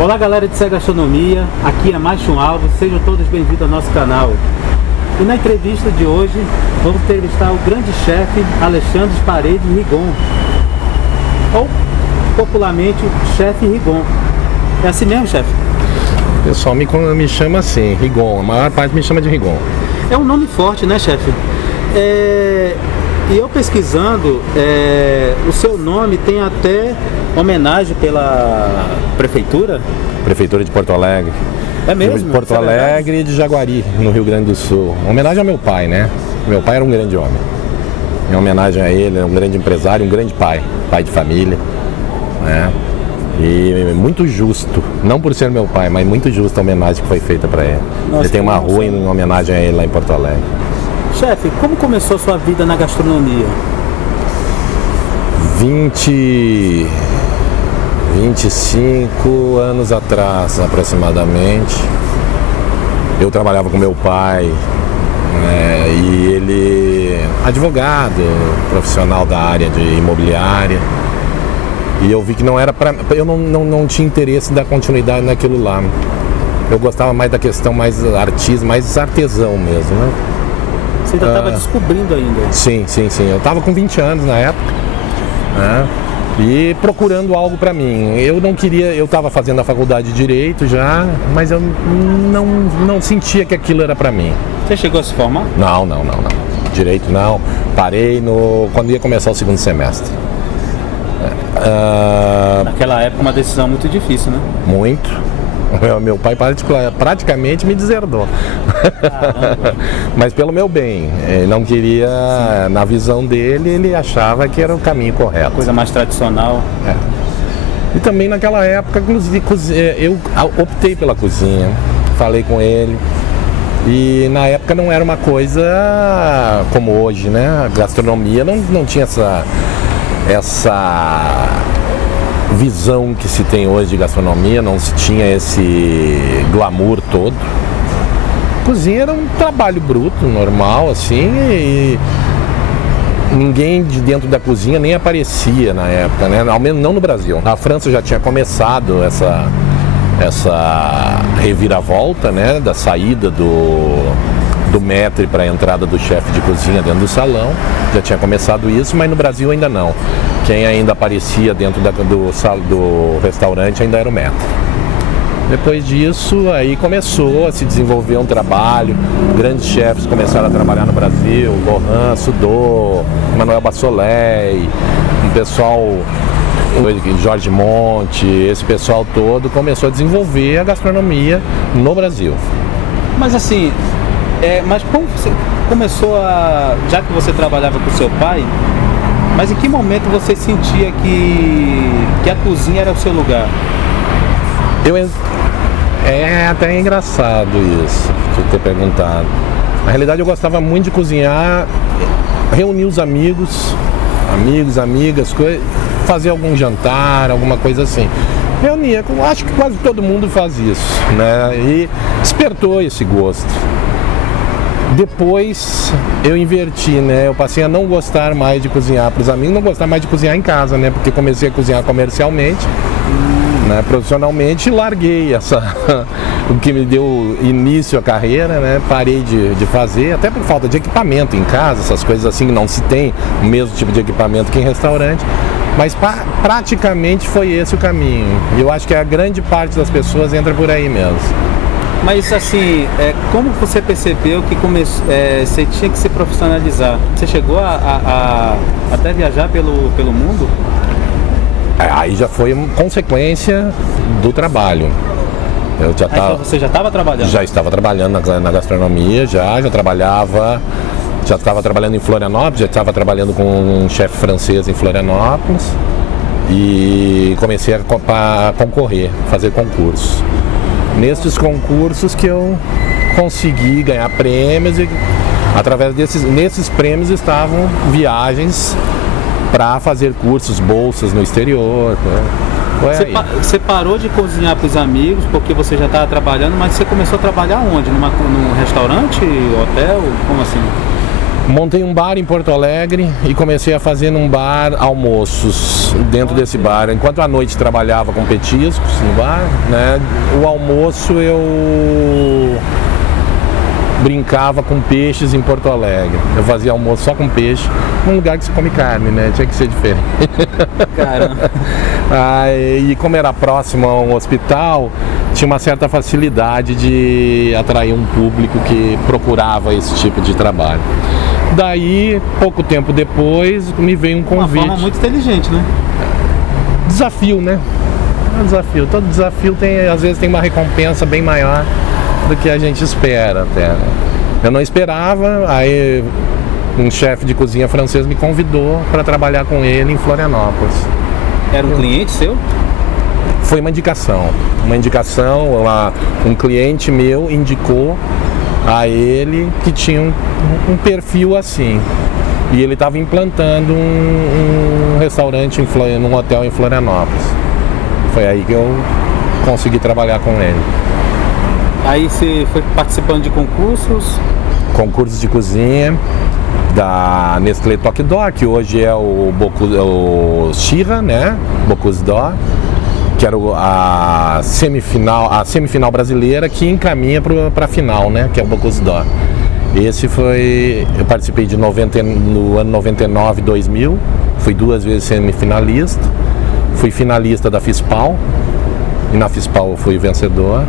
Olá galera de Cé Gastronomia, aqui é Márcio Alves, sejam todos bem-vindos ao nosso canal. E na entrevista de hoje vamos entrevistar o grande chefe Alexandre Paredes Rigon, ou popularmente chefe Rigon. É assim mesmo, chefe? O pessoal me chama assim, Rigon, a maior parte me chama de Rigon. É um nome forte, né, chefe? E eu pesquisando, o seu nome tem até homenagem pela prefeitura? Prefeitura de Porto Alegre. É mesmo? De Porto Alegre e de Jaguari, no Rio Grande do Sul. Uma homenagem ao meu pai, né? Meu pai era um grande homem. Em homenagem a ele, um grande empresário, um grande pai, pai de família, né? E muito justo, não por ser meu pai, mas muito justa a homenagem que foi feita para ele. Nossa, ele tem uma rua em homenagem a ele lá em Porto Alegre. Chefe, como começou a sua vida na gastronomia? 25 anos atrás, aproximadamente. Eu trabalhava com meu pai, e ele, advogado, profissional da área de imobiliária. E eu vi que não era para... Eu não tinha interesse em dar continuidade naquilo lá. Eu gostava mais da questão mais artista, mais artesão mesmo, né? Você ainda estava descobrindo ainda? Sim. Eu estava com 20 anos na época, né? E procurando algo para mim. Eu não queria... Eu estava fazendo a faculdade de Direito já, mas eu não sentia que aquilo era para mim. Você chegou a se formar? Não. Direito não. Parei quando ia começar o segundo semestre. Naquela época uma decisão muito difícil, né? Muito. Meu pai praticamente me deserdou. Mas pelo meu bem. Ele não queria, sim, na visão dele, ele achava que era o caminho correto. Coisa mais tradicional. E também naquela época, inclusive, eu optei pela cozinha. Falei com ele. E na época não era uma coisa como hoje, né? A gastronomia não tinha essa visão que se tem hoje de gastronomia, não se tinha esse glamour todo. Cozinha era um trabalho bruto, normal, assim, e ninguém de dentro da cozinha nem aparecia na época, né? Ao menos não no Brasil. Na França já tinha começado essa reviravolta, né? Da saída do maître para a entrada do chefe de cozinha dentro do salão. Já tinha começado isso, mas no Brasil ainda não. Quem ainda aparecia dentro do restaurante ainda era o maître. Depois disso, aí começou a se desenvolver um trabalho. Grandes chefes começaram a trabalhar no Brasil, Laurent Sudô, Manuel Bassoley, um pessoal, Jorge Monte, esse pessoal todo começou a desenvolver a gastronomia no Brasil. Mas assim, mas como você começou já que você trabalhava com seu pai, mas em que momento você sentia que a cozinha era o seu lugar? É até engraçado isso, tu ter perguntado. Na realidade eu gostava muito de cozinhar, reunir os amigos, amigas, fazer algum jantar, alguma coisa assim. Reunia, acho que quase todo mundo faz isso, né? E despertou esse gosto. Depois eu inverti, né? Eu passei a não gostar mais de cozinhar para os amigos, não gostar mais de cozinhar em casa, né? Porque comecei a cozinhar comercialmente, né? Profissionalmente, e larguei o que me deu início à carreira, né? Parei de fazer, até por falta de equipamento em casa, essas coisas assim, que não se tem o mesmo tipo de equipamento que em restaurante. Mas praticamente foi esse o caminho. E eu acho que a grande parte das pessoas entra por aí mesmo. Mas assim, como você percebeu que você tinha que se profissionalizar? Você chegou a até viajar pelo mundo? Aí já foi uma consequência do trabalho. Então você já estava trabalhando? Já estava trabalhando na gastronomia, já estava trabalhando em Florianópolis, já estava trabalhando com um chefe francês em Florianópolis e comecei a concorrer, fazer concursos. Nesses concursos que eu consegui ganhar prêmios e através nesses prêmios estavam viagens para fazer cursos, bolsas no exterior. Você parou de cozinhar para os amigos porque você já estava trabalhando, mas você começou a trabalhar onde? Num restaurante, hotel? Como assim? Montei um bar em Porto Alegre e comecei a fazer num bar almoços dentro desse bar. Enquanto à noite trabalhava com petiscos no bar, né, o almoço eu brincava com peixes em Porto Alegre. Eu fazia almoço só com peixe, num lugar que se come carne, né? Tinha que ser diferente. Caramba. E como era próximo a um hospital, tinha uma certa facilidade de atrair um público que procurava esse tipo de trabalho. Daí, pouco tempo depois, me veio um convite. Uma forma muito inteligente, né? Desafio, né? É um desafio. Todo desafio às vezes tem uma recompensa bem maior do que a gente espera até. Eu não esperava, aí um chefe de cozinha francês me convidou para trabalhar com ele em Florianópolis. Era um cliente seu? Foi uma indicação, um cliente meu indicou a ele que tinha um perfil assim. E ele estava implantando um restaurante num hotel em Florianópolis. Foi aí que eu consegui trabalhar com ele. Aí você foi participando de concursos? Concursos de cozinha da Nestlé Toque d'Or, que hoje é o Shira, né? Bocuse d'Or, que era a semifinal brasileira que encaminha para a final, né? Que é o Bocuse d'Or. Eu participei no ano 99 e 2000, fui 2 vezes semifinalista, fui finalista da FISPAL, e na FISPAL eu fui vencedor.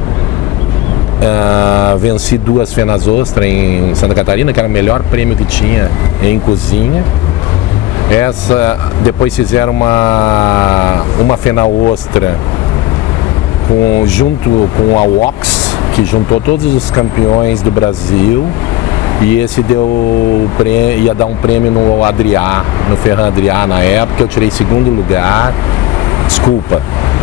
Venci 2 Fenas Ostra em Santa Catarina, que era o melhor prêmio que tinha em cozinha. Depois fizeram uma Fena Ostra junto com a WOX, que juntou todos os campeões do Brasil, e esse ia dar um prêmio no Adriá, no Ferran Adriá na época. Eu tirei 2º lugar.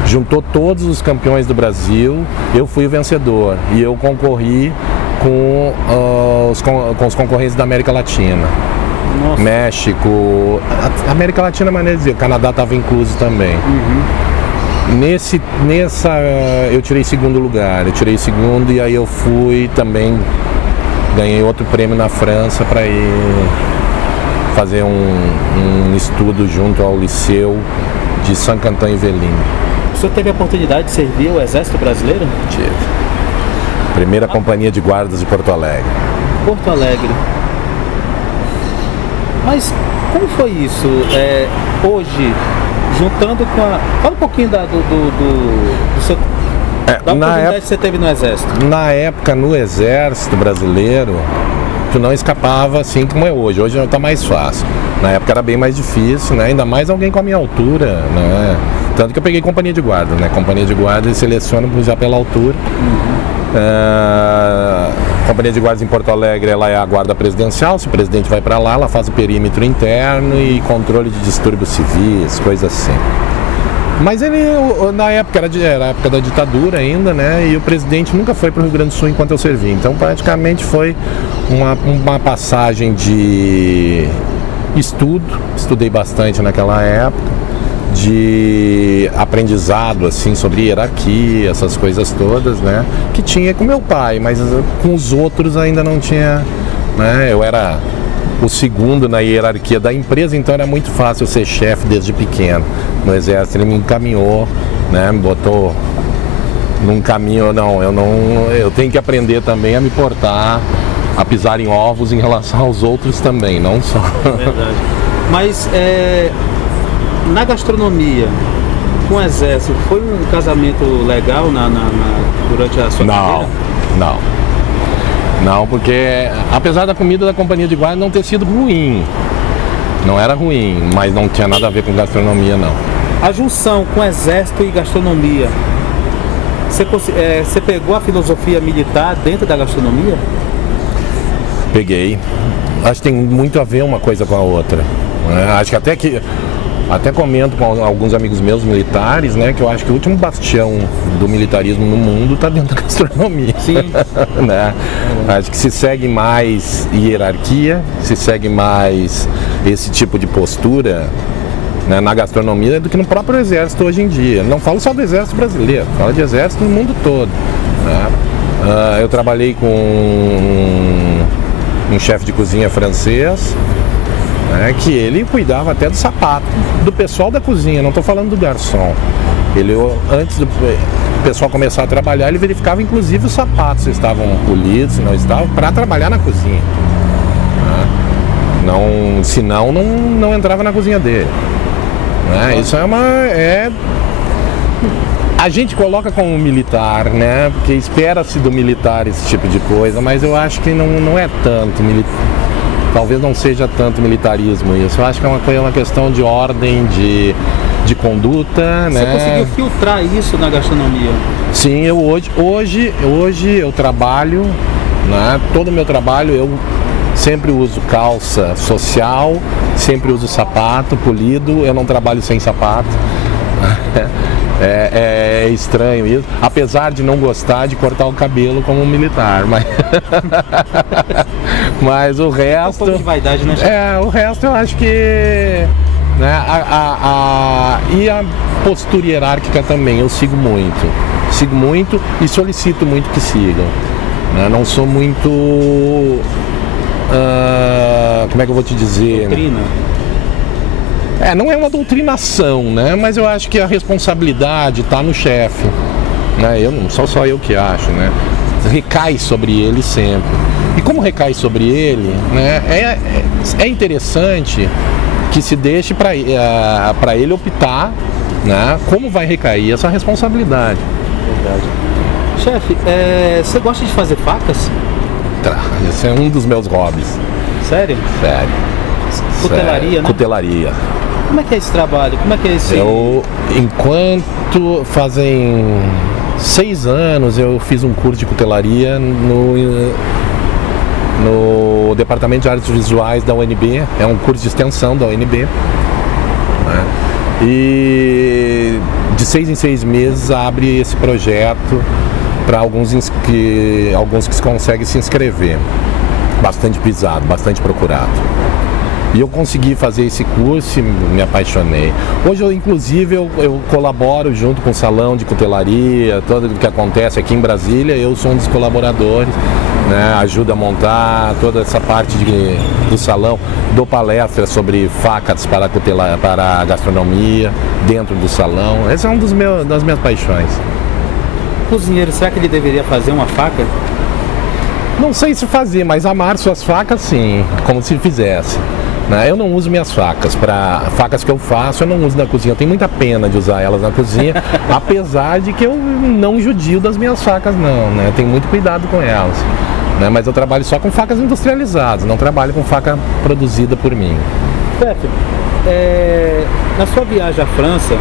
Juntou todos os campeões do Brasil, eu fui o vencedor e eu concorri com os concorrentes da América Latina. Nossa. México, América Latina, maneira de dizer, o Canadá estava incluso também. Eu tirei 2º lugar, e aí eu fui também, ganhei outro prêmio na França para ir fazer um estudo junto ao Liceu de Saint-Quentin-Yvelines. O senhor teve a oportunidade de servir o Exército Brasileiro? Tive. Primeira companhia de guardas de Porto Alegre. Porto Alegre. Mas como foi isso? Hoje, juntando com a... Fala um pouquinho da oportunidade que você teve no Exército. Na época, no Exército Brasileiro, tu não escapava assim como é hoje. Hoje está mais fácil. Na época era bem mais difícil, né? Ainda mais alguém com a minha altura, né? Tanto que eu peguei companhia de guarda, né? Companhia de guarda eles selecionam já pela altura. Companhia de guardas em Porto Alegre, ela é a guarda presidencial. Se o presidente vai para lá, ela faz o perímetro interno e controle de distúrbios civis, coisas assim. Mas na época era a época da ditadura ainda, né? E o presidente nunca foi para o Rio Grande do Sul enquanto eu servi. Então praticamente foi uma passagem de estudo. Estudei bastante naquela época, de aprendizado assim sobre hierarquia, essas coisas todas, né? Que tinha com meu pai, mas com os outros ainda não tinha, né? Eu era o 2º na hierarquia da empresa, então era muito fácil ser chefe desde pequeno. No Exército ele me encaminhou, né? Me botou num caminho, eu tenho que aprender também a me portar, a pisar em ovos em relação aos outros também, não só. Verdade. Mas na gastronomia, com o Exército, foi um casamento legal durante a sua carreira? Não, porque apesar da comida da companhia de guarda não ter sido ruim, não era ruim, mas não tinha nada a ver com gastronomia, não. A junção com Exército e gastronomia, você pegou a filosofia militar dentro da gastronomia? Peguei. Acho que tem muito a ver uma coisa com a outra. Acho que até comento com alguns amigos meus militares, né, que eu acho que o último bastião do militarismo no mundo está dentro da gastronomia. Sim. Né? Acho que se segue mais hierarquia, se segue mais esse tipo de postura, né, na gastronomia do que no próprio Exército hoje em dia. Não falo só do Exército brasileiro, falo de Exército no mundo todo. Né? Eu trabalhei com um chefe de cozinha francês, né, que ele cuidava até do sapato do pessoal da cozinha, não estou falando do garçom. Ele, antes do pessoal começar a trabalhar, ele verificava inclusive os sapatos, se estavam polidos, se não estavam, para trabalhar na cozinha. Não, senão não entrava na cozinha dele. Né? Isso a gente coloca como militar, né? Porque espera-se do militar esse tipo de coisa, mas eu acho que não é tanto talvez não seja tanto militarismo isso. Eu acho que é uma questão de ordem, de conduta. Você né? conseguiu filtrar isso na gastronomia? Sim, hoje eu trabalho, né? Todo o meu trabalho eu sempre uso calça social, sempre uso sapato polido, eu não trabalho sem sapato. É estranho isso, apesar de não gostar de cortar o cabelo como um militar, mas o resto... Um pouco de vaidade, né? O resto eu acho que... Né, e a postura hierárquica também, eu sigo muito e solicito muito que sigam. Né? Não sou muito... como é que eu vou te dizer? Doutrina. Não é uma doutrinação, né? Mas eu acho que a responsabilidade está no chefe, né? Eu não sou só eu que acho, né? Recai sobre ele sempre. E como recai sobre ele, né? É interessante que se deixe para ele optar, né? Como vai recair essa responsabilidade. Verdade. Chefe, você gosta de fazer facas? Esse é um dos meus hobbies. Sério? Sério. Cutelaria, né? Cutelaria. Como é que é esse trabalho? Como é que é esse... Enquanto fazem 6 anos, eu fiz um curso de cutelaria no Departamento de Artes Visuais da UNB. É um curso de extensão da UNB. Né? E de 6 em 6 meses abre esse projeto para alguns que conseguem se inscrever. Bastante pisado, bastante procurado. E eu consegui fazer esse curso e me apaixonei. Hoje, inclusive, eu colaboro junto com o Salão de Cutelaria, tudo o que acontece aqui em Brasília, eu sou um dos colaboradores, né? Ajudo a montar toda essa parte do salão, dou palestras sobre facas para a gastronomia, dentro do salão. Esse é um das minhas paixões. Cozinheiro, será que ele deveria fazer uma faca? Não sei se fazer, mas amar suas facas sim, como se fizesse. Eu não uso minhas facas, facas que eu faço eu não uso na cozinha, eu tenho muita pena de usar elas na cozinha, apesar de que eu não judio das minhas facas não, né? Eu tenho muito cuidado com elas, né? Mas eu trabalho só com facas industrializadas, não trabalho com faca produzida por mim. Pepe, na sua viagem à França,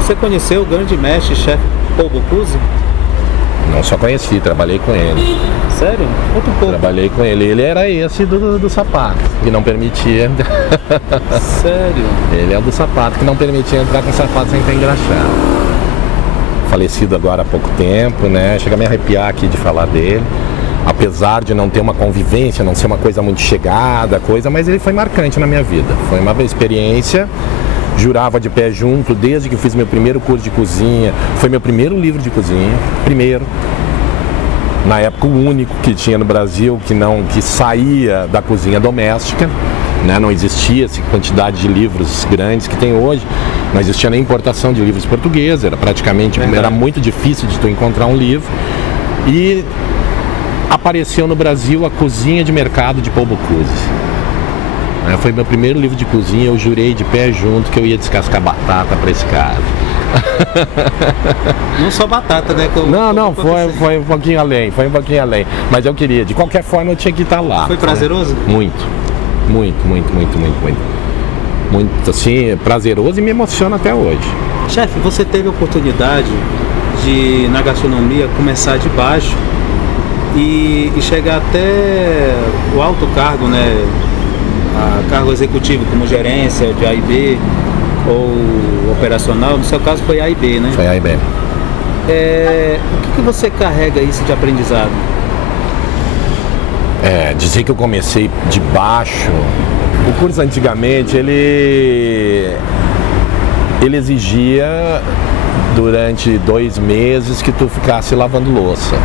você conheceu o grande mestre chefe Paul Bocuse? Não só conheci, trabalhei com ele. Sério? Outro pouco. Trabalhei com ele. Ele era esse do sapato, que não permitia. Sério? Ele é o do sapato, que não permitia entrar com sapato sem ter engraxado. Falecido agora há pouco tempo, né? Chega a me arrepiar aqui de falar dele. Apesar de não ter uma convivência, não ser uma coisa muito chegada, mas ele foi marcante na minha vida. Foi uma experiência. Jurava de pé junto desde que fiz meu primeiro curso de cozinha. Foi meu primeiro livro de cozinha. Primeiro. Na época o único que tinha no Brasil que saía da cozinha doméstica. Né? Não existia essa quantidade de livros grandes que tem hoje. Não existia nem importação de livros portugueses. Era muito difícil de tu encontrar um livro. E apareceu no Brasil a Cozinha de Mercado de Paul Bocuse. Foi meu primeiro livro de cozinha, eu jurei de pé junto que eu ia descascar batata para esse cara. Não só batata, né? Foi um pouquinho além, Mas eu queria, de qualquer forma eu tinha que estar lá. Foi prazeroso? Muito, assim, prazeroso e me emociona até hoje. Chefe, você teve a oportunidade de, na gastronomia, começar de baixo e chegar até o alto cargo, né? Cargo executivo, como gerência de A e B ou operacional. No seu caso foi A e B, né? Foi A e B. O que você carrega isso de aprendizado? Dizer que eu comecei de baixo. O curso antigamente ele exigia durante 2 meses que tu ficasse lavando louça.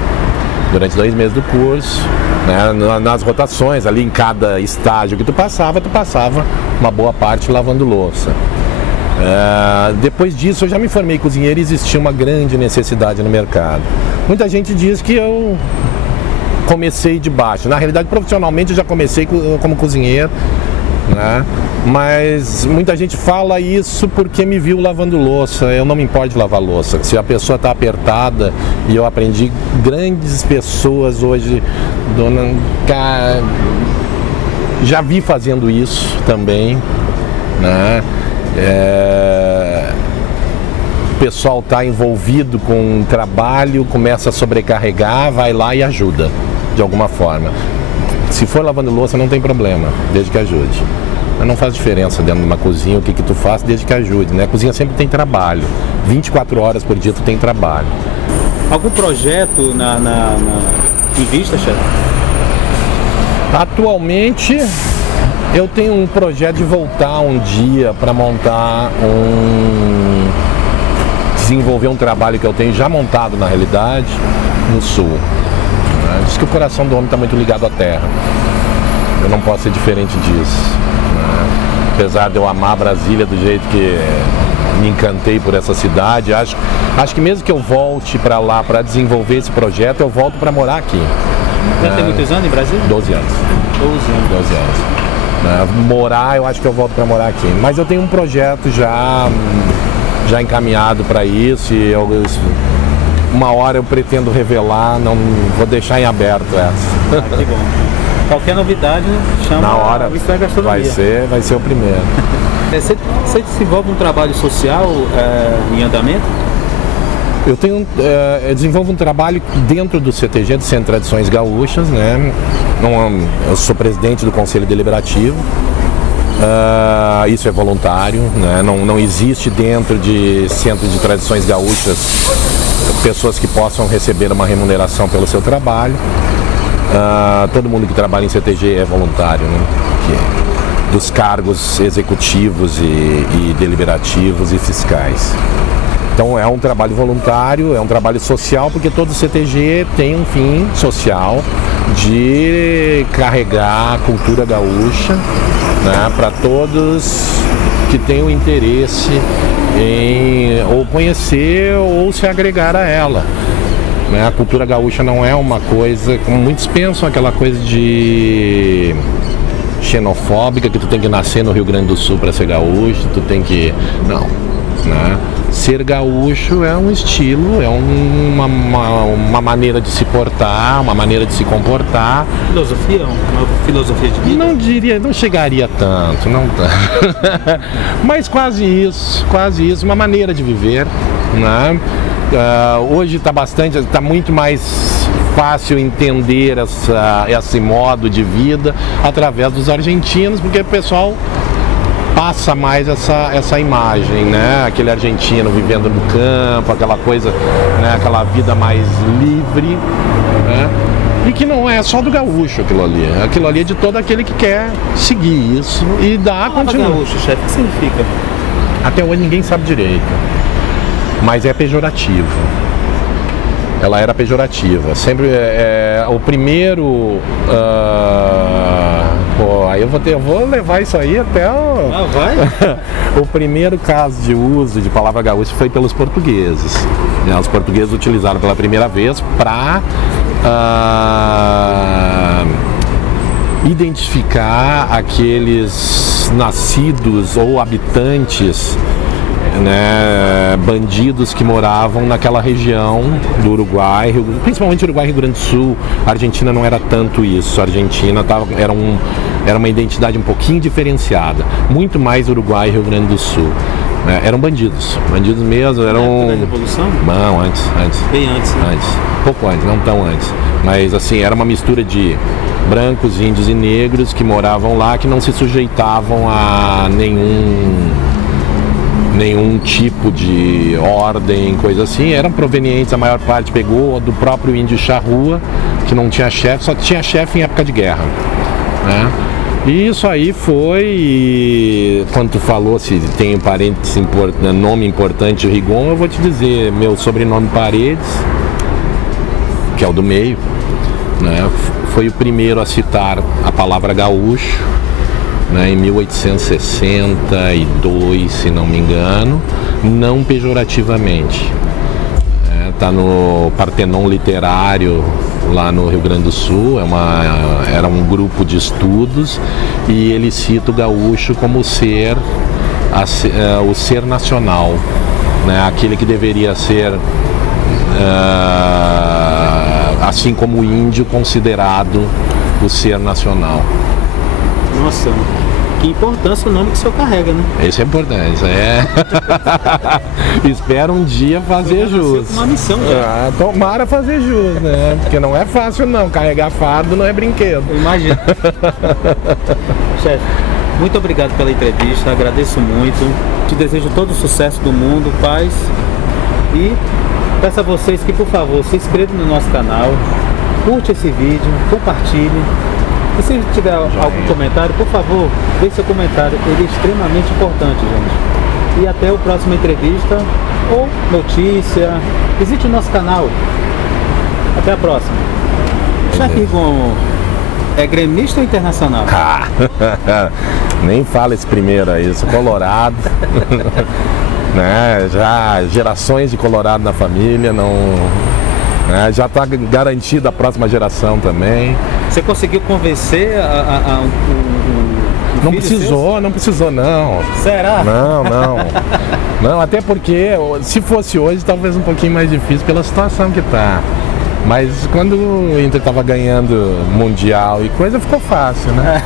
Durante 2 meses do curso, né, nas rotações, ali em cada estágio que tu passava uma boa parte lavando louça. Depois disso eu já me formei cozinheiro e existia uma grande necessidade no mercado. Muita gente diz que eu comecei de baixo. Na realidade, profissionalmente eu já comecei como cozinheiro, né? Mas muita gente fala isso porque me viu lavando louça. Eu não me importo de lavar louça. Se a pessoa está apertada, e eu aprendi, grandes pessoas hoje, já vi fazendo isso também, né? O pessoal está envolvido com um trabalho, começa a sobrecarregar, vai lá e ajuda de alguma forma. Se for lavando louça não tem problema, desde que ajude. Mas não faz diferença dentro de uma cozinha o que tu faz, desde que ajude, né? A cozinha sempre tem trabalho, 24 horas por dia tu tem trabalho. Algum projeto em vista, chefe? Atualmente eu tenho um projeto de voltar um dia para montar desenvolver um trabalho que eu tenho já montado na realidade no sul. Diz que o coração do homem está muito ligado à terra. Eu não posso ser diferente disso, né? Apesar de eu amar Brasília do jeito que me encantei por essa cidade, acho que mesmo que eu volte para lá para desenvolver esse projeto, eu volto para morar aqui. Já tem muitos anos em Brasília? 12 anos. 12 anos. Morar, eu acho que eu volto para morar aqui. Mas eu tenho um projeto já encaminhado para isso e uma hora eu pretendo revelar, não vou deixar em aberto essa. Que bom. Qualquer novidade chama na hora, o Estranha Gastronomia. Vai ser o primeiro. Você desenvolve um trabalho social em andamento? Eu desenvolvo um trabalho dentro do CTG, do Centro de Tradições Gaúchas, né? Eu sou presidente do Conselho Deliberativo. Isso é voluntário, né? Não existe dentro de Centro de Tradições Gaúchas pessoas que possam receber uma remuneração pelo seu trabalho. Todo mundo que trabalha em CTG é voluntário, né? Dos cargos executivos e deliberativos e fiscais. Então é um trabalho voluntário, é um trabalho social, porque todo CTG tem um fim social de carregar a cultura gaúcha, né, para todos que tenham interesse em ou conhecer ou se agregar a ela. A cultura gaúcha não é uma coisa, como muitos pensam, aquela coisa de xenofóbica, que tu tem que nascer no Rio Grande do Sul para ser gaúcho, tu tem que... Não, né? Ser gaúcho é um estilo, é uma maneira de se portar, uma maneira de se comportar. Filosofia? Uma filosofia de vida? Não chegaria tanto, não tanto. Mas quase isso, uma maneira de viver, né? Hoje está muito mais fácil entender esse modo de vida através dos argentinos, porque o pessoal passa mais essa imagem, né? Aquele argentino vivendo no campo, aquela coisa, né? Aquela vida mais livre, né? E que não é só do gaúcho aquilo ali é de todo aquele que quer seguir isso e dar continuidade. Gaúcho, chefe, o que significa? Até hoje ninguém sabe direito, mas é pejorativo. Ela era pejorativa. Sempre o primeiro. Aí eu vou levar isso aí até o. Vai? O primeiro caso de uso de palavra gaúcha foi pelos portugueses. Os portugueses utilizaram pela primeira vez para identificar aqueles nascidos ou habitantes, né, bandidos que moravam naquela região do Uruguai, principalmente Uruguai e Rio Grande do Sul. A Argentina não era tanto isso. A Argentina era uma identidade um pouquinho diferenciada, muito mais Uruguai e Rio Grande do Sul. Eram bandidos mesmo, eram... Da Revolução? Não, antes. Bem antes, né? Antes, pouco antes, não tão antes. Mas assim, era uma mistura de brancos, índios e negros que moravam lá, que não se sujeitavam a nenhum tipo de ordem, coisa assim. Eram provenientes, a maior parte pegou do próprio índio charrua, que não tinha chefe, só tinha chefe em época de guerra, né? E isso aí foi, quando tu falou se tem parentes nome importante Rigon, eu vou te dizer, meu sobrenome Paredes, que é o do meio, né? Foi o primeiro a citar a palavra gaúcho, né, em 1862, se não me engano, não pejorativamente. Está no Partenon Literário, lá no Rio Grande do Sul, era um grupo de estudos, e ele cita o gaúcho como o ser nacional, né, aquele que deveria ser, assim como o índio, considerado o ser nacional. Nossa, que importância o nome que o senhor carrega, né? Isso é importante, Espero um dia fazer jus. Uma missão, já. Tomara fazer jus, né? Porque não é fácil não, carregar fardo não é brinquedo. Eu imagino. Chefe, muito obrigado pela entrevista, agradeço muito. Te desejo todo o sucesso do mundo, paz. E peço a vocês que, por favor, se inscrevam no nosso canal, curte esse vídeo, compartilhe. E se tiver algum comentário, por favor, deixe seu comentário, ele é extremamente importante, gente. E até a próxima entrevista ou notícia. Visite o nosso canal. Até a próxima. Chefe Rigon é gremista ou internacional? Nem fala esse primeiro aí, sou colorado. Né? Já gerações de colorado na família, não... já está garantida a próxima geração também. Você conseguiu convencer não precisou, não. Será? Não, até porque se fosse hoje talvez um pouquinho mais difícil pela situação que está. Mas quando o Inter estava ganhando Mundial e coisa, ficou fácil, né?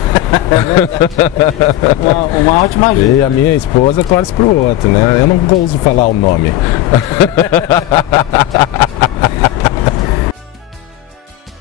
uma ótima ajuda. E a minha esposa torce pro outro, né? Eu não ouso falar o nome.